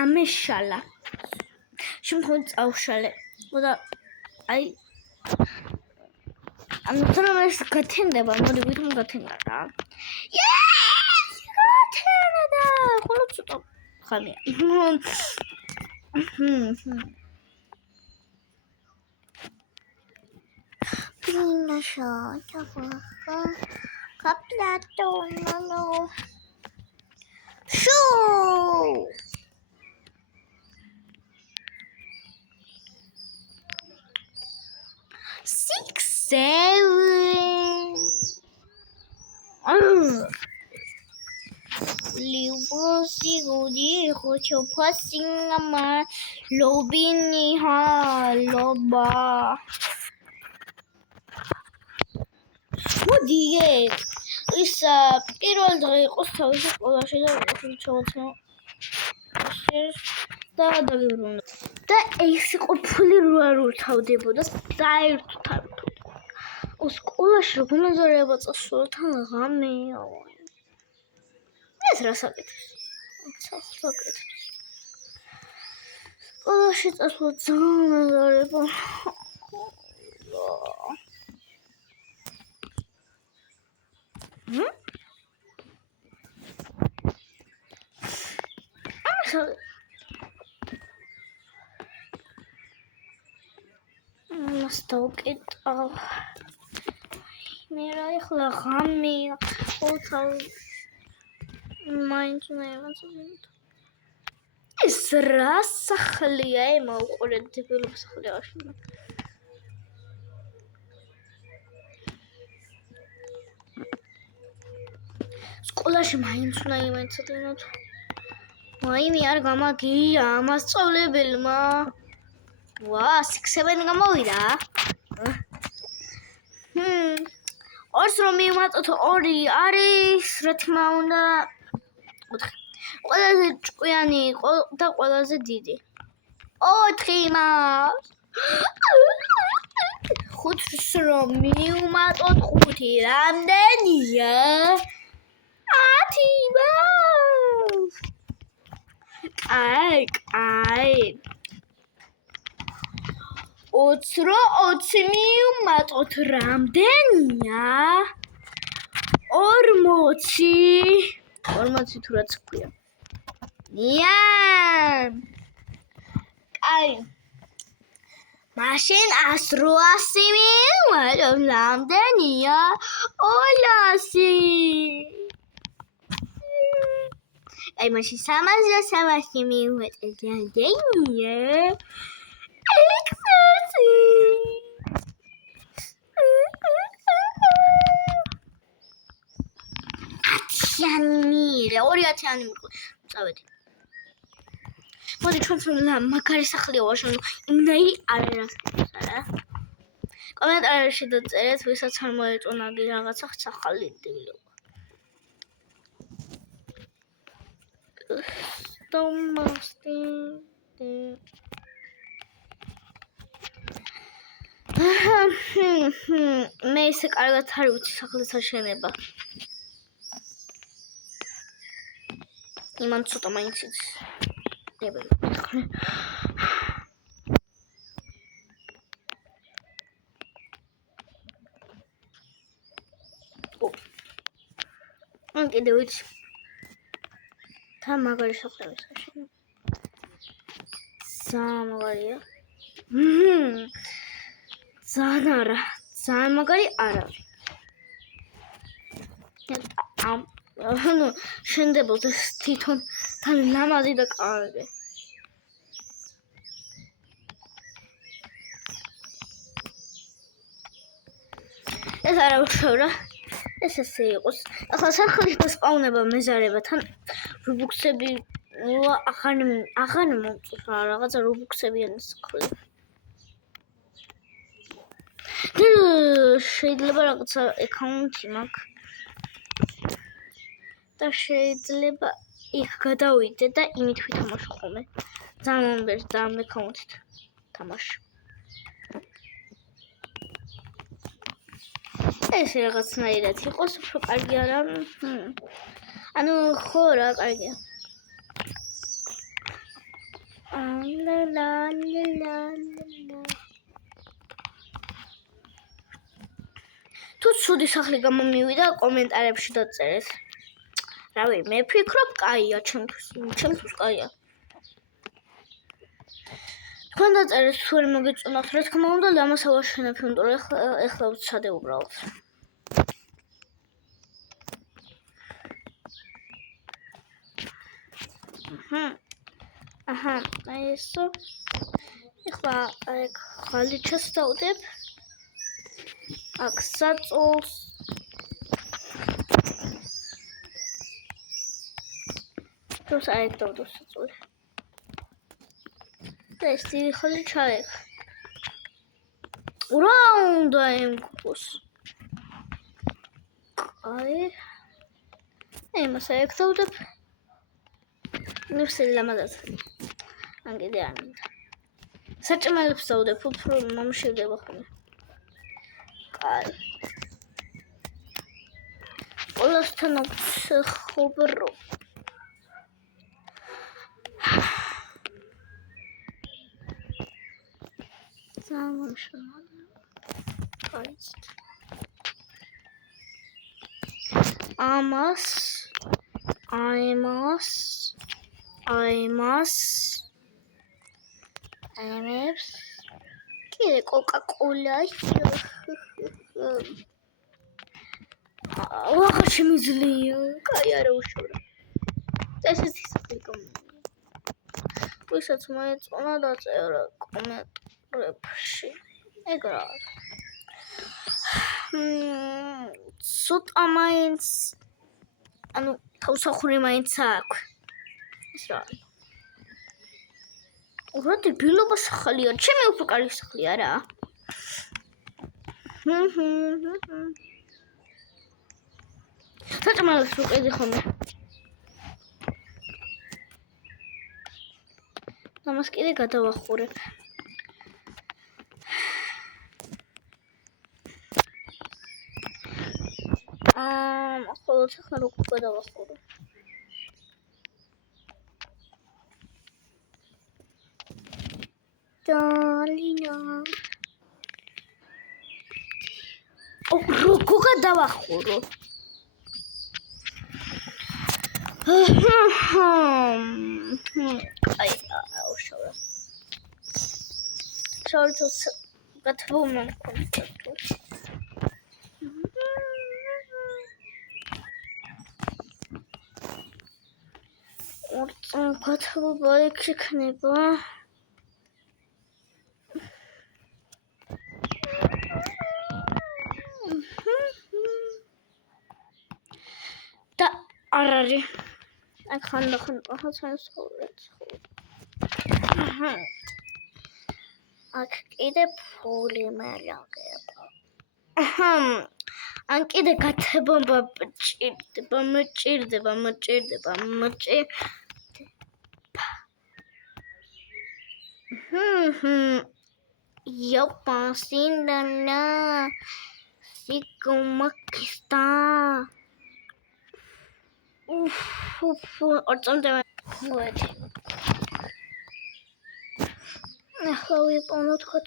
ამეშალა შემთხვევით წავშალე და აი ამიტომ ეს გათენდება მოდი ვითომ გათენდა რა გათენდა ხოლო ცოტა ხალია Pinasha, Caplato, no. Shoo! 6, 7. Libosi gudi hocho pasingama lobini ha loba. მოდი ის პირველ დღე იყოს თავისი სკოლაში და ჩავაცნო და დაგიბრუნდა და ეს იყო ფული რა თავდებოდა საერთოდ სკოლაში როგორ წასულთან ღამეა ეს რა საკეთებს სკოლაში წასვლა ძალიან მეზარება Stokitav. Mira, ik lag aan me. Goed al. Mindje nemen zo niet. Is rasachli, maar ook al het veel op zich lezen. Schoolje mindje nemen zo niet. Maar je meer gamma kia, maar zo level maar. Wow, 6, 7 გამოვიდა. ორს რომ მივმატოთ 2 არის, რა თქმა უნდა, 4. ყველაზე ჭკვიანი იყო და ყველაზე დიდი. 4 მას. 5-ს რომ მივმატოთ 5 რამდენია? 10 მას. აი. 20 მივმატოთ რამდენია? 40 თუ რაც ქვია. აი. მაშინ 100 მივმატოთ რამდენია? 200. აი მაშინ 300 მივმატოთ რამდენია? Ათიანი, 200-იანი წავედი. მოდი ჩვენ მაგარი სახლია ვაშენო. იმნაირი არა. კომენტარებში დაწერეთ, ვისაც არ მოეწონაგი რაღაცა ახალი დილობა. სტომასტი მე ისე კარგად არ ვიცი სახლის აშენება. იმან ცოტა მაინც იცის. ან კიდევ ვიცი. თა მაგარი სახლის აშენება. სამაგარია. ძალიან მაგარი არ არის. ანუ შენდებოდეს თვითონ თან ლამაზი და კარგი. ეს არა უშავ რა. ეს ესე იყოს. ახლა სახლის დასპაუნება მეზარებათან რობუქსები აღარ მომწონს რაღაცა რობუქსებიანი სახლი. შეიძლება რაღაცა აკაუნტი მაქვს და შეიძლება იქ გადავიდე და იმით ვითამაშო ხოლმე. ძალიან მომდევნო და ამ აკაუნტით თამაში. ეს რაღაცნაირად იყოს, უფრო კარგი არა. ანუ ხო რა კარგია. თუ ცუდი სახლი გამომივიდა კომენტარებში დაწერეთ. რავი, მე ვფიქრობ, კაია ჩემთვის კაია. თქვენ დაწერეთ თუ არ მოგეწონათ, რა თქმა უნდა, ამას ავაშენებ, იმიტომ რომ ეხლა ვცადე უბრალოდ. აჰა, აი ესო. ეხლა აქ ხალიჩას დავდებ. აქ საწოლს. თუმცა აი დავდებ საწოლი. ეს დიდი ხალიჩა იქ. რა უნდა ემქოს? აი. იმას აქ დავდებ. მივსელი ლამაზად. ან კიდე არ მინდა. საჭმელებს დავდებ, უფრო მომშევდება ხოლმე. კაი. ყველასთან ვცხოვრობ. ამას კიდე კოკა-კოლა აღარ შემიძლია კაი არა უშორა ესეთი სახლი ვისაც მოეწონა დაწერა კომენტარებში ეგ რა ცოტა მაინც ანუ თავსახური მაინც აქვს ეს რა ურადი ბილობა სახლია ჩემი უფრო კარგი სახლია რა საჭმელებს ვუყიდი ხოლმე ამას კიდე გადავახურებ ხოლო ახლა როგორ გადავახურებ Dalina. Როგორ გადავახურო? აი, აუშავრა. შორტს გათბომა მქონდა. გათბობა იქ იქნება. Arari. Ik ga nog een Ik ide polymer Anche de katebomba Eu passo ainda na Sikomakista. Or something like that. How we not got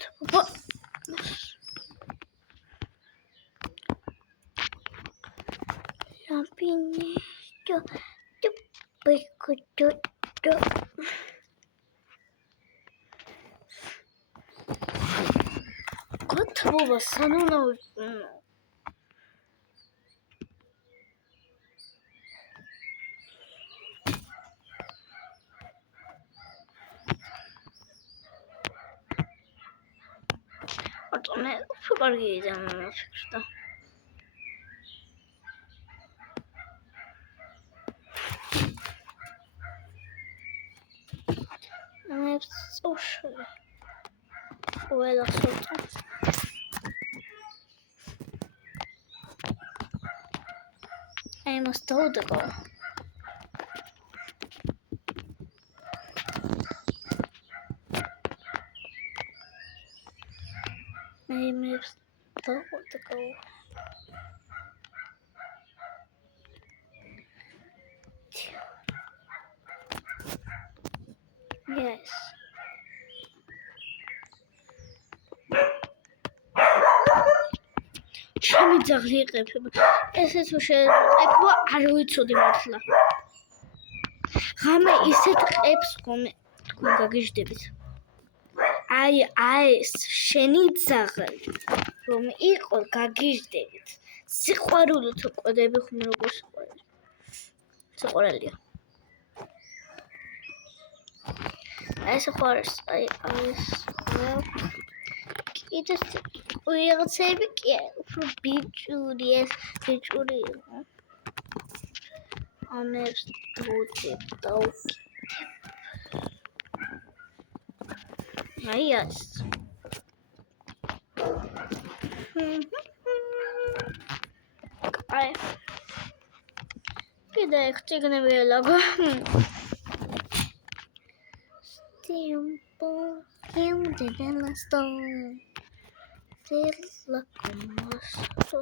I must hold the ball. I must hold the goal. Yes. ჩემი ძაღლი იყეფება. ესე თუ შეეყება, არ ვიცოდი მართლა. ღამე ისეთ ყებს ხომ თქვენ გაგიჟდებით. აი ეს შენი ძაღლი რომ იყო გაგიჟდებით. სიყვარულით ყვედები ხომ როგორ სიყვარულია. ეს ხარს აი ეს კიდე ვიღაცები კი უფრო ბიჭური ეს ბიჭური ამებს დუწებ აი ეს აი კიდე ხტიგნები ელაგო Tiempo de la stone de la comasto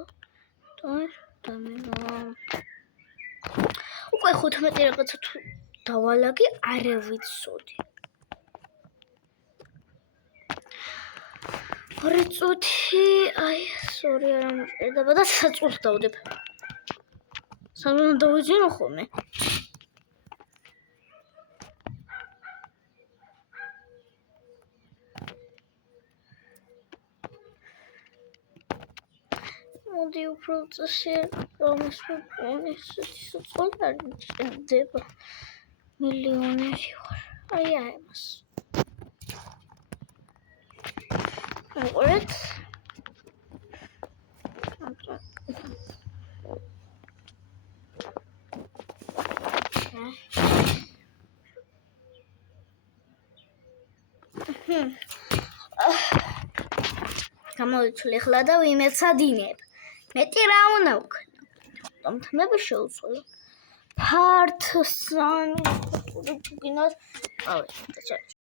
უკვე 15 რაღაცა თუ დავალაგე არ ვიცოდი. ორი წუთი აი სორი არ ამოჭირდება და საწურს დავდებ. სანამ დავიძინო ხოლმე. მოდი უფრო წესი რომის საწოლი არ მჭირდება. მილიონერი ვარ. აი ამას. მოყურეთ. გამოვიცვლი ახლა და ვიმეცადინებ. მეტი რა უნდა ვქნა. დამთმები შეუცვალო. ფართო სამი ფოტოები გინოს.